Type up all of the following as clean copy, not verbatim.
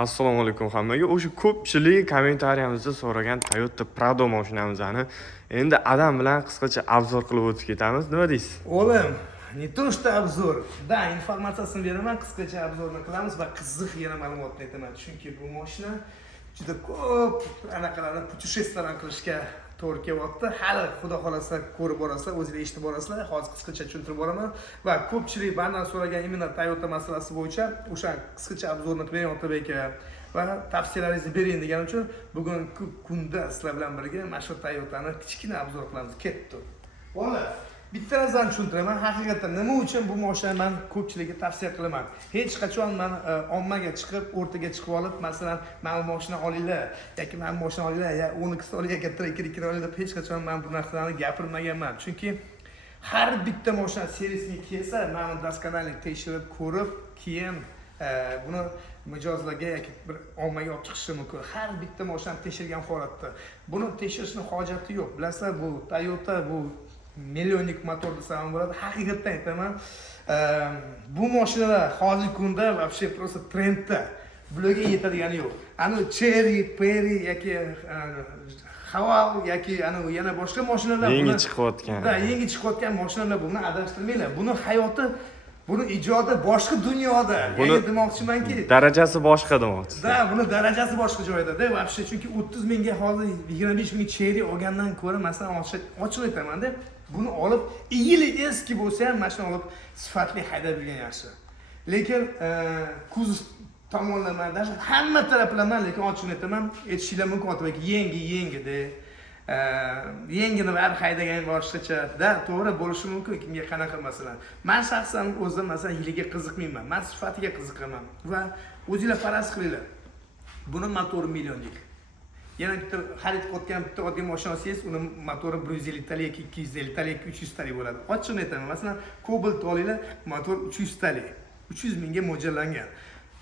Assalomu alaykum hammaga. O'sha ko'pchilik kommentariyamizda so'ragan Toyota Prado mashinamizni endi Adam bilan qisqacha obzor qilib o'tib ketamiz. Nima deysiz? Oğlum, не то что обзор. Да, informatsiyasini beraman, qisqacha obzorni qilamiz va qiziq yana ma'lumotni aytaman. Chunki bu mashina juda ko'p anaqalarni putешествие qilishga to'g'ri kelyapti. Hali xudo xolasa ko'rib borasizlar, o'zingizlar eshitib borasizlar. Hozir qisqacha tushuntirib boraman va ko'pchilik mendan so'ragan imенно Toyota masalasi bo'yicha o'sha qisqacha obzorni qilyapman aka va tavsiyalaringizni bering deganim uchun bugungi kunda sizlar bilan birga mana shu Toyotani kichkina obzor qilamiz. Ketdi. Bo'ldi. Bitta narsani tushuntiraman. Haqiqatan nima uchun bu mashinani men ko'pchilikka tavsiya qilaman. Hech qachon men ommaga chiqib, o'rtaga chiqib olib, masalan, mana bu mashina olinglar yoki mana bu mashina olinglar, ya 12 olinglar, katta 2 olinglar deb hech qachon men bu narsalarni gapirmaganman. Chunki har bitta mashina servisga kelsa, men doskonalik tekshirib ko'rib, keyin buni mijozlarga yoki bir ommaga olib chiqishi mumkin. Har bitta mashinani tekshirgan holatda. Buni tekshirishning hojati yo'q. Bilasizlar, bu Toyota bu millionlik motor desam bo'ladi. Haqiqatan aytaman, bu mashinalar hozirgi kunda вообще просто trendda. Bularga yetadigani yo'q. Ani Cherry, Perry yoki Haval yoki yana boshqa mashinalar Yangi chiqayotgan. Da, yangi chiqayotgan mashinalar buni adashtirmanglar. Buni hayoti, buni ijodi boshqa dunyoda. Ya'ni demoqchimanki, Darajasi boshqa demoqchisiz. Da, buni darajasi boshqa joyda-da. Вообще chunki 30 mingga hozir 25 ming Cherry olgandan ko'ra, masalan, ochiq aytaman-da, buni olib, yili eski bo'lsa ham mashina olib sifatli haydab yurgan yaxshi. Lekin kuzov tomonlama, даже hamma taraflama, lekin ochiq aytaman, aytishinglar mumkin otibek, yengida. Yengini var haydagan boshqacha-da, to'g'ri bo'lishi mumkin, kimga qanaqa masalan. Men shaxsan o'zim masalan yiliga qiziqmayman. Men sifatiga qiziqaman va o'zingizlar faraz qilinglar. Buni motori millionlik. Yana bitta xarid qilgan bitta oddiy mashina olsangiz, uni motori 150 talik, 250 talik, 300 talik bo'ladi. Ochiq aytaman, masalan, Cobalt olinglar, motor 300 talik. 300 mingga mo'ljallangan.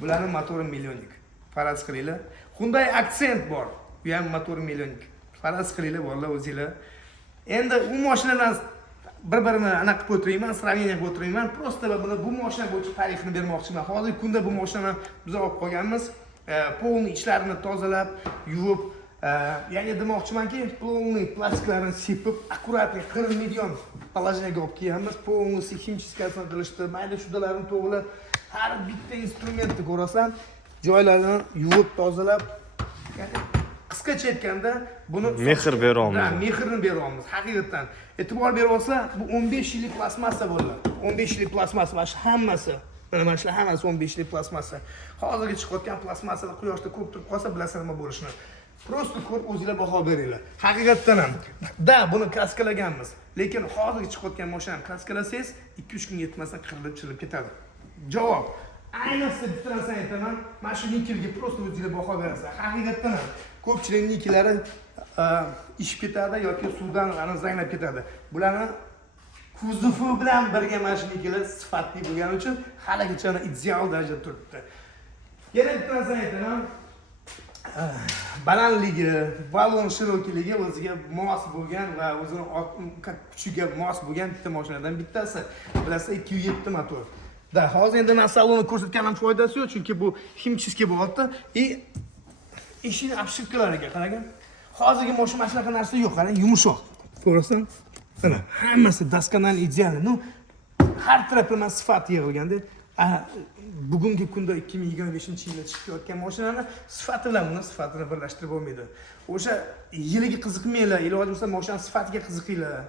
Bularning motori millionlik. Faraz qilinglar. Hyundai Accent bor. Bu ham motori millionlik. Faraz qilinglar, bolalar o'zingizlar. Endi u mashinalar bir-birini anaqa qilib o'tirayman, sravneniya qilib o'tirayman. Prosta bu mashina bo'yicha tarixini bermoqchiman. Hozirgi kunda bu mashinani biz olib qolganmiz. Polni ichlarini tozalab, yuvib, ya'ni demoqchimanki, polni plastiklarini sepib, akkuratli 40 million положениyaga olib kelganmiz. Polnisi химчискasini qilishdi, mayda shudalarini to'g'rilab, har bitta instrumentni ko'rasan, joylarini yuvib, tozalab, qisqacha aytganda buni Mehr beramiz. Ha, mehrni beramiz. Haqiqatan e'tibor bersa, bu 15 yillik plasmassa bo'ladi. 15 yillik plasmassa mana shu hammasi. Mana shu hammasi 15 yillik plasmassa. Hozirgi chiqayotgan plasmassalar quyoshda ko'p turib qolsa, bilasizlar nima bo'lishini. Prosta ko'rib o'zingizlar baho beringlar. Haqiqatan ham. Da, buni kraskalaganmiz. Lekin hozirgi chiqayotgan mashinani kraskalasangiz, 2-3 kunga yetmasdan qirilib chilib ketadi. Javob. Ayniqsa bitta narsani aytaman, mana shu nikelga prosta o'zingizlar baho berasizlar. Haqiqatan ham ko'pchilik nikellari ishib ketadi yoki suvdan zanglab ketadi. Bularni kuzovi bilan birga mana shu nikellar sifatli bo'lgani uchun haligacha ideal darajada turibdi. Yana bitta narsani aytaman, balandligi, balon shiroyligi o'ziga mos bo'lgan va o'zining kuchiga mos bo'lgan bitta mashinadan bittasi. Bilasizlar, 207 motor. Da, hozir endi men salonni ko'rsatganim foydasi yo'q, chunki bu химчиский bo'lyapti. Eshikni obshivkalariga qarang. Hozirgi mashina shunaqa narsa yo'q, qarang, yumshoq. Ko'rasan? Mana hammasi doskonaal ideal. Ну, har taraflama sifat yig'ilganda, bugungi kunda 2025-yilda chiqayotgan mashinani sifati bilan uni sifatini birlashtirib bo'lmaydi. O'sha yiliga qiziqmanglar, iloji bo'lsa mashina sifatiga qiziqinglar.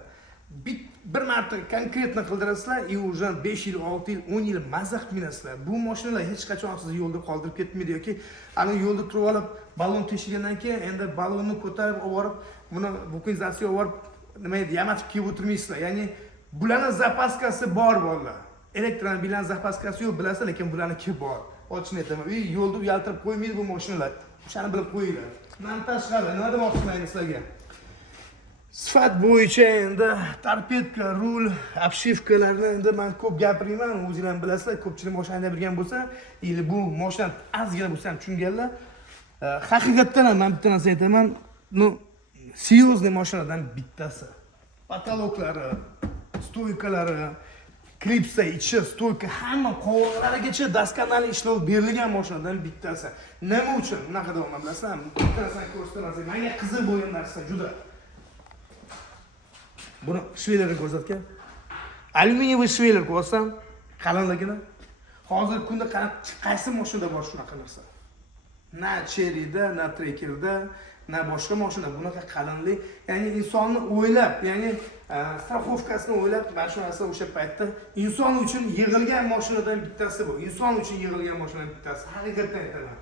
Bir marta konkretni qildirasizlar, уже 5 yil, 6 yil, 10 yil mazza qilib minasizlar. Bu mashinalar hech qachon sizni yo'lda qoldirib ketmaydi yoki ana yo'lda turib olib, balon teshilgandan keyin endi balonni ko'tarib olib, buni vulkanizatsiyaga olib, nima deydi, yamatib kelib o'tirmaysizlar. Ya'ni bularning zapaskasi bor bolalar. Elektromobilning zapaskasi yo'q, bilasizlar, lekin bularniki bor. Ochiq aytaman, yo'lda uyaltirib qo'ymaydi bu mashinalar. O'shani bilib qo'yinglar. Men tashqari nima demoqchiman sizlarga? Sifat bo'yicha endi torpedka, rul, obshivkalarni endi men ko'p gapirmayman, o'zingizlar bilasizlar, ko'pchilik mashinada bilgan bo'lsa, bu mashina ozgina bo'lsa ham tushunganlar. Haqiqatan ham men bitta narsa aytaman, seriozniy mashinadan bittasi. Patologlari, stoykalari, klipsa, ichi, stolka, hamma qovurg'alarigacha daskanali ishlov berilgan mashinadan bittasi. Nima uchun bunaqa deyapman bilasizmi? Bittasidan ko'rsatmasam, menga qiziq bo'lgan narsa juda. Buni shveylarni ko'rsatgan. Alyuminiy shveylar ko'rsam, qalinligini. Hozirgi kunda qaysi mashinada bor shunaqa narsa? Na Cherry'da, na Trekker'da, na boshqa mashina bunaqa qalinlik, ya'ni insonni o'ylab, ya'ni strafovkasini o'ylab, mana shu narsa o'sha paytda inson uchun yig'ilgan mashinadan bittasi bu. Inson uchun yig'ilgan mashinadan bittasi. Haqiqatan aytaman.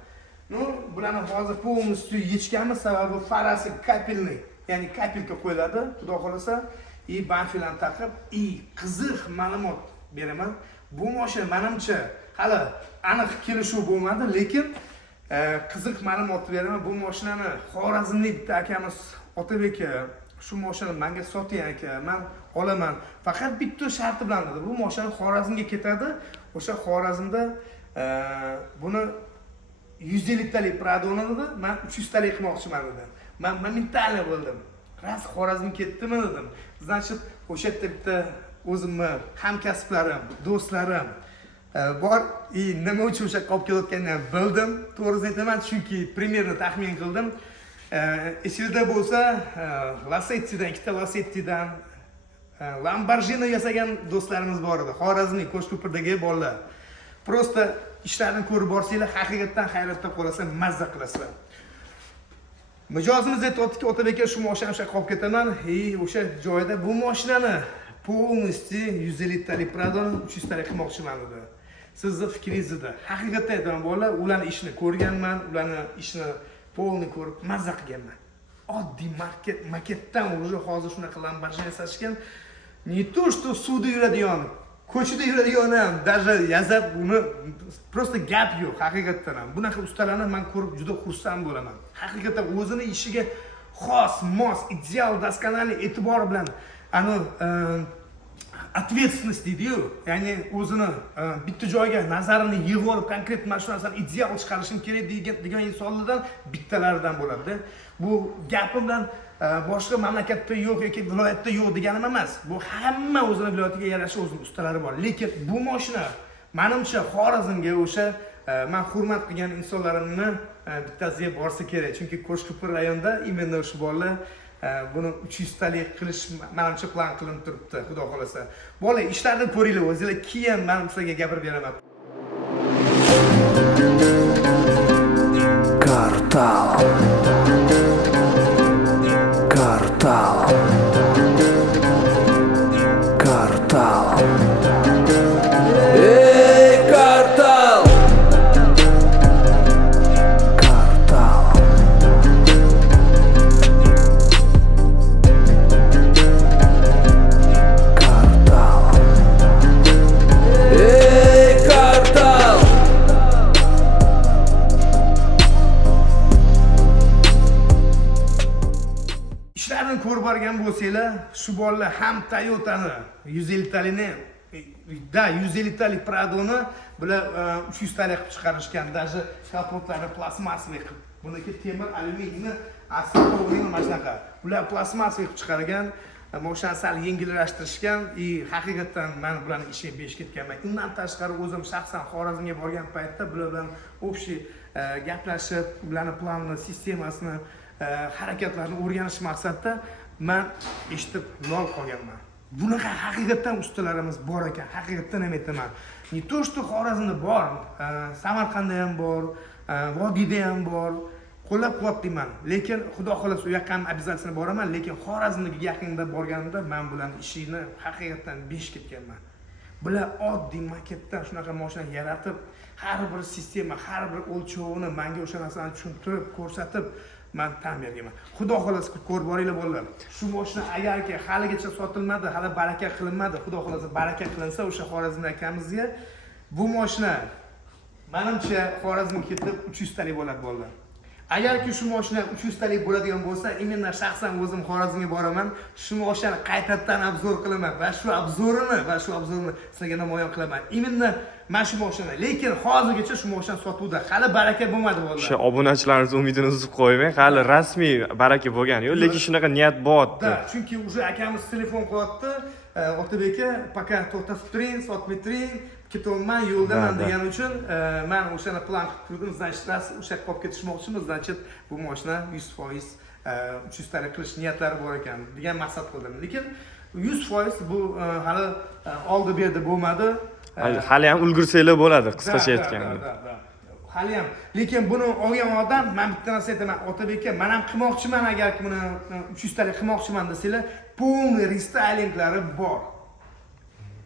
Ну, bularni hozir polностью yechganmiz, sababi farasi kapelniy, ya'ni kapelka qo'yiladi, xudo xolasa, banfilarni taqib, qiziq ma'lumot beraman. Bu mashina menimcha hali aniq kelishuv bo'lmadi, lekin qiziq ma'lumot beraman. Bu mashinani Xorazmlik bitta akamiz Otabek shu mashinani menga soting aka, men olaman. Faqat bitta sharti bilan dedi. Bu mashina Xorazmga ketadi. O'sha Xorazmda buni 150 talik Pradoni dedi, men 300 talik qilmoqchiman dedi. Men momentaly bo'ldim. Ras Xorazm ketdimi dedim. Значит, o'sha yerda bitta o'zimni hamkasblarim, do'stlarim bor, nima uchun o'sha qolib kelayotganini bildim. To'g'risini aytaman, chunki primerni taxmin qildim. Esingizda bo'lsa, Lassetti'dan, ikkita Lassetti'dan Lamborghini yasagan do'stlarimiz bor edi. Xorazmlik Qo'shko'pirdagi bolalar. Prosta ishlarini ko'rib borsanglar, haqiqatan hayratda qolasizlar, mazza qilasizlar. Mijozimiz aytibdi, Otabekka shu mashinani o'sha qolib ketaman. O'sha joyda bu mashinani polностью 150 talik Pradoni 300 talik qilmoqchiman dedi. Sizni fikringizda. Haqiqatan aytaman, bolalar, ularning ishini ko'rganman, ularning ishini polni ko'rib mazza qilganman. Oddiy maketdan уже hozir shunaqa Lamborghini yasashgan. Не то, что suvda yuradigan, ko'chada yuradigan ham, даже yazab buni просто gap yo'q, haqiqatan ham. Bunaqa ustalarni men ko'rib juda xursand bo'laman. Haqiqatan o'zini ishiga xos, mos, ideal, daskanali e'tibor bilan ответственность deydi-yu, ya'ni o'zini bitta joyga nazarini yig'ib olib, konkret mana shu narsani ideal chiqarishim kerak degan insonlardan bittalaridan bo'ladi. Bu gapim bilan boshqa mamlakatda yo'q yoki viloyatda yo'q deganim emas. Bu hamma o'zini viloyatiga yarasha o'zining ustalari bor. Lekin bu mashina menimcha Xorazmga o'sha men hurmat qilgan insonlarimni bittasiga borsa kerak. Chunki Qo'shko'pir rayonida imенно o'sha bolalar buni 300 talik qilish menimcha plan qilinib turibdi, xudo xolasa. Bola, ishlarni ko'ringlar o'zinglar, keyin men sizlarga gapirib beraman. Квартал. Квартал. Квартал. Эй, квартал. Квартал. Квартал. Эй, квартал. Ishlarni ko'rib borgan bo'lsanglar, shu bolalar ham Toyota'ni 150 talikni, 150 talik Pradoni bular 300 talik qilib chiqarishgan. Даже kapotlari plastmassaviy qilib. Buniki temir, alyuminiyni asli mana shunaqa. Bular plastmassaviy qilib chiqargan. Mashinani sal yengillashtirishgan. Haqiqatan men bularning ishiga besh ketganman. Undan tashqari o'zim shaxsan Xorazmga borgan paytda bular bilan общий gaplashib, ularning planini, sistemasini, harakatlarni o'rganish maqsadida men eshitib lol qolganman. Bunaqa haqiqatan ustalarimiz bor ekan, haqiqatan ham aytaman. Не то, что Xorazmda bor, Samarqandda ham bor, Vodiyda ham bor. Qo'llab-quvvatlayman. Lekin xudo xolasa u yoqqa ham обязательно boraman, lekin Xorazmga yaqinda borganimda men bularning ishini haqiqatan besh ketganman. Bular oddiy maketdan shunaqa mashina yaratib, har bir sistema, har bir o'lchovini menga o'sha narsani tushuntirib, ko'rsatib men tan berganman. Xudo xolasa ko'rib boringlar bolalar. Shu mashina agarki haligacha sotilmadi, hali baraka qilinmadi, xudo xolasa baraka qilinsa o'sha Xorazm akamizga bu mashina menimcha Xorazmga ketib 300 talik bo'ladi bolalar. Agarki shu mashina 300 talik bo'ladigan bo'lsa, imенно shaxsan o'zim Xorazmga boraman, shu mashinani qaytadan obzor qilaman va shu obzorni sizlarga namoyon qilaman. Imенно mana shu mashina. Lekin hozirgacha shu mashina sotuvda. Hali baraka bo'lmadi bolalar. O'sha obunachilaringiz umidini uzib qo'ymang, hali rasmiy baraka bo'lgani yo'q, lekin shunaqa niyat bo'lyapti. Da, chunki уже akamiz telefon qilyapti. Otabekka пока to'xtatib turing, sotmay turing, ketyapman yo'ldaman Da. degani uchun men o'shani plan qilib turdim. Значит, o'sha yoqqa olib ketishmoqchimiz. Значит, bu mashina 100% 300 talik qilish niyatlari bor ekan degan maqsad qildim. Lekin 100% bu hali oldi berdi bo'lmadi. Hali ham ulgursanglar bo'ladi, qisqacha aytganda. Hali ham. Lekin buni olgan odam, men bitta narsa aytaman, Otabekka, men ham qilmoqchiman, agarki buni 300 talik qilmoqchiman desanglar, полный restaylinglari bor.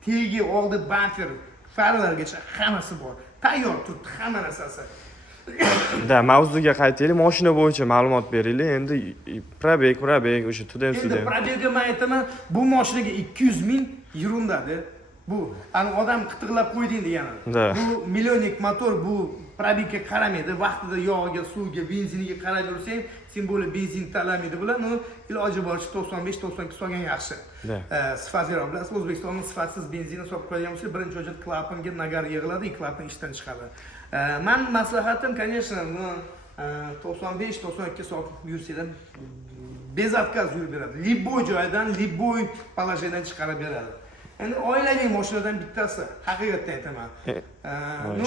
Tegi, oldi, bamper, farlargacha hammasi bor. Tayyor turibdi hamma narsasi. Da, mavzuga qaytaylik, mashina bo'yicha ma'lumot beraylik. Endi probeg, o'sha tudem Endi probegga men aytaman, bu mashinaga 200 ming yurundadi. Bu ani odam qitiqlab qo'yding degani. Da. Bu millionlik motor, bu probegga qaramaydi. Vaqtida yog'iga, suvga, benziniga qarab yursang, sen bo'lib benzin tanlamaydi bular. No, iloji boricha 95-92 solgan yaxshi. Da. Sifatliroq bilasiz, O'zbekistonda sifatsiz benzinni solib qo'ygan bo'lsa, birinchi o'chir klapanga nagar yig'iladi, klapan ishdan chiqadi. Men maslahatim, конечно, 95-92 soat yursanglar bezatkaz yurib beradi. Liboy joydan, liboy poложениyadan chiqarib beradi. Endi oilaviy mashinadan bittasi, haqiqatdan aytaman.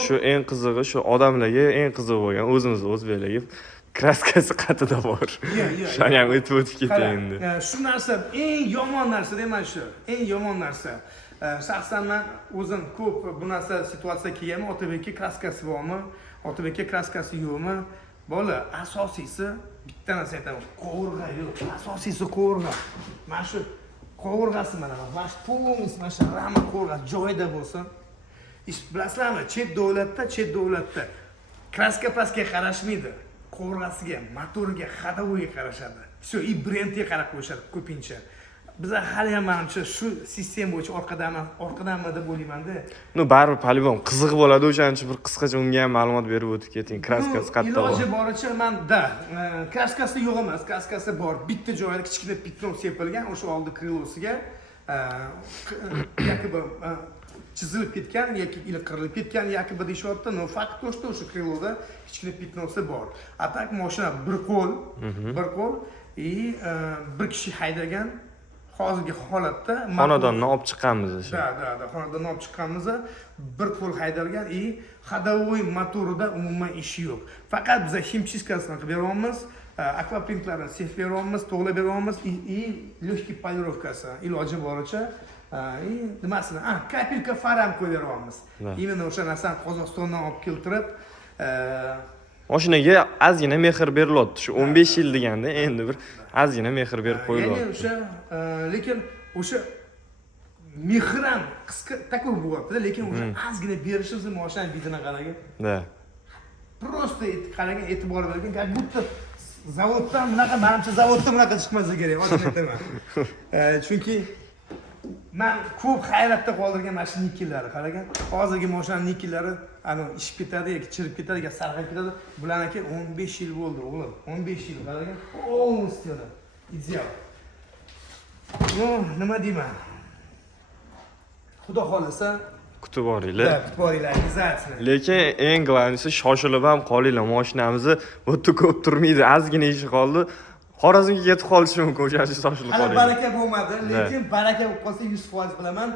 Shu eng qizig'i, shu odamlarga eng qiziq bo'lgan o'zimiz o'zbeklarga kraskasi qatida bor. Shuni ham o'tib ketdi endi. Shu narsa eng yomon narsa deyman shu. Eng yomon narsa. Shaxsan men o'zim ko'p bu narsa situatsiyaga kelganman. Otabekka kraskasi bormi? Otabekka kraskasi yo'qmi? Bola, asosiysi bitta narsa aytaman. Qovurg'a yo'q. Asosiysi qovurg'a. Mana shu qovurg'asi mana shu polnis, mana shu rama qovurg'a joyida bo'lsin. Bilasizlarmi? Chet davlatda kraska-paskaga qarashmaydi. Qovurg'asiga, motoriga, ходовойga qarashadi. Shu i brendga qarab qo'yishadi ko'pincha. Bizlar hali ham menimcha shu sistema bo'yicha orqadanmi deb o'ylayman-da. No, baribir polibon qiziq bo'ladi, o'shaning uchun bir qisqacha unga ham ma'lumot berib o'tib keting. Kraskasi qayerda bor? Iloji boricha menda kraskasi yo'q emas, kraskasi bor. Bitta joyida kichkina pitron sepilgan, o'sha oldi krilosiga yakibi chizilib ketgan yoki qirilib ketgan yakibi deyishyapti. No, fakt to, что o'sha kriloda kichkina pitnosi bor. A tak mashina bir qo'l и bir kishi haydagan. Hozirgi holatda xonadondan olib chiqqanmiz o'sha. Da, xonadondan olib chiqqanmiz. Bir qo'l haydalgan и ходовой motorida umuman ishi yo'q. Faqat biz himchiskasini qilib beryapmiz, akvaprinklarni sef beryapmiz, to'g'lab beryapmiz и лёгкий полировкасы iloji boricha и nimasini, kapelka far ham qo'yib beryapmiz. Именно o'sha narsani Qozog'istondan olib keltirib Mashinaga ozgina mehr beriladi. Shu 15 yil deganda endi bir ozgina mehr berib qo'yiladi. Ya'ni o'sha lekin o'sha mehr ham qisqa takoy bo'lyapti, lekin o'sha ozgina berishimiz mashinaning vidini qaragan. Da. Просто qaragan, e'tibor bergan, как будто zavoddan bunaqa, menimcha zavodda bunaqa chiqmasa kerak, hozir aytaman. Chunki men ko'p hayratda qoldirgan mana shu nikellari qaragan. Hozirgi mashinaning nikellari ana ishib ketadi yoki chirib ketadi yoki sarg'ayib ketadi. Bularniki 15 yil bo'ldi, o'g'lim. 15 yil qaragan. Полностью ideal. No, nima deyman? Xudo xolasa Kutib boringlar. kutib boringlar, обязательно. Lekin eng g'alabisi shoshilib ham qolinglar. Mashinamizni o'tda ko'p turmaydi, ozgina ishi qoldi. Xorazmga ketib qolishi mumkin, o'shaning shoshilib Hali qolinglar. baraka bo'lmadi, lekin baraka bo'lib qolsa 100% bilaman.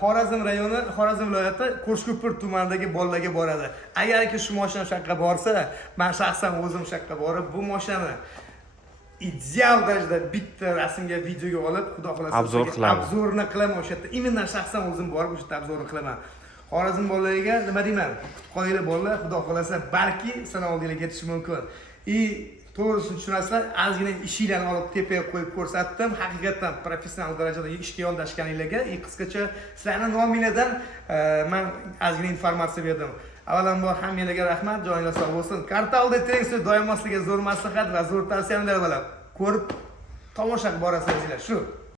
Xorazm rayoni, Xorazm viloyati Qo'shko'pir tumanidagi bolalarga boradi. Agarki shu mashina shaqqa borsa, men shaxsan o'zim shaqqa borib, bu mashinani ideal darajada bitta rasmga, videoga olib, xudo xolasa Obzor qilaman. Obzorni qilaman o'sha yerda. Imенно shaxsan o'zim borib o'sha yerda obzorni qilaman. Xorazm bolalariga nima deyman? Kutib qolinglar bolalar, xudo xolasa balki sana oldinglarga ketishi mumkin. To'g'risini tushunasizlar, ozgina ishinglarni olib tepaga qo'yib ko'rsatdim. Haqiqatan professional darajada ishga yondashganinglarga, qisqacha sizlarning nomingizdan men ozgina informatsiya berdim. Avvalambor hammanglarga rahmat, joyinglar sog' bo'lsin. Kartalda Trensi doimo sizlarga zo'r maslahat va zo'r tavsiyalar bilan ko'rib tomosha qilib borasizlar. Shu